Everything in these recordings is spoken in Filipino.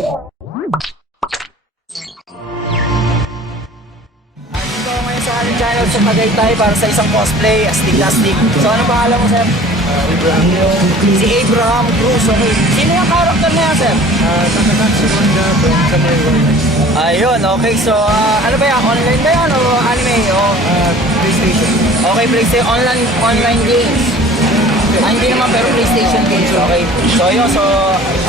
Dito ako ngayon sa Aling Channel sa Tagaytay para sa isang cosplay, astig-astig. So ano pangalan mo, sir? Abraham. Si Abraham Cruz, okay. Sino yung character na yan, sir? Takakatsu Honda from Samurai Warriors. Ayun, okay. So, ano ba yan? Online ba yan o anime? O, PlayStation. okay, PlayStation. Online games. Hindi naman, pero PlayStation games. Okay. So, yun. So,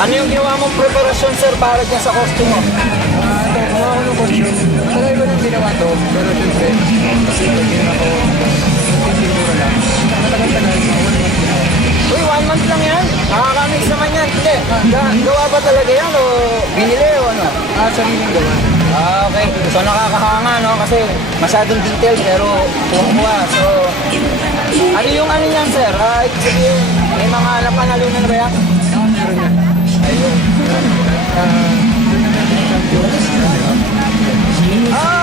ano yung ginawa mong preparasyon, sir, para dyan sa costume mo? Ito, kuha ko ng costume. Matagal ko nang ginawa to, pero syempre, kasi pag ginawa ko, hindi ko lang. Matagal-tagal, 1 month ginawa. Uy, 1 month lang yan. Nakakamiss naman yan. Hindi. Gawa ba talaga yan o binili o ano? Sariling gawa. Okay. So, nakakahanga, no? Kasi masyadong detail pero kuha-kuha. So, ano yung ano yan, sir? Ibig sabihin, may mga napanalunan ba yan? Meron yan. Ayun.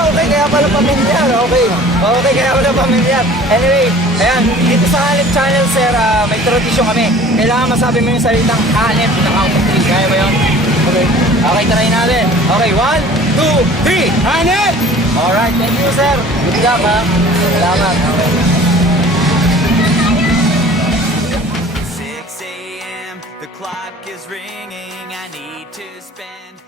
Okay, kaya pala pamilyar. Okay. Okay, kaya pala pamilyar. Anyway, ayan, dito sa Hanep Channel, sir, may tradisyon kami. Kailangan masabi mo yung salitang Hanep na count of 3. Kaya ba yun? Okay. Okay, try natin. Okay, 1, 2, 3. Hanep! Alright, thank you, sir. Good job, ha? Salamat. Okay. 6 a.m. The clock is ringing. I need to spend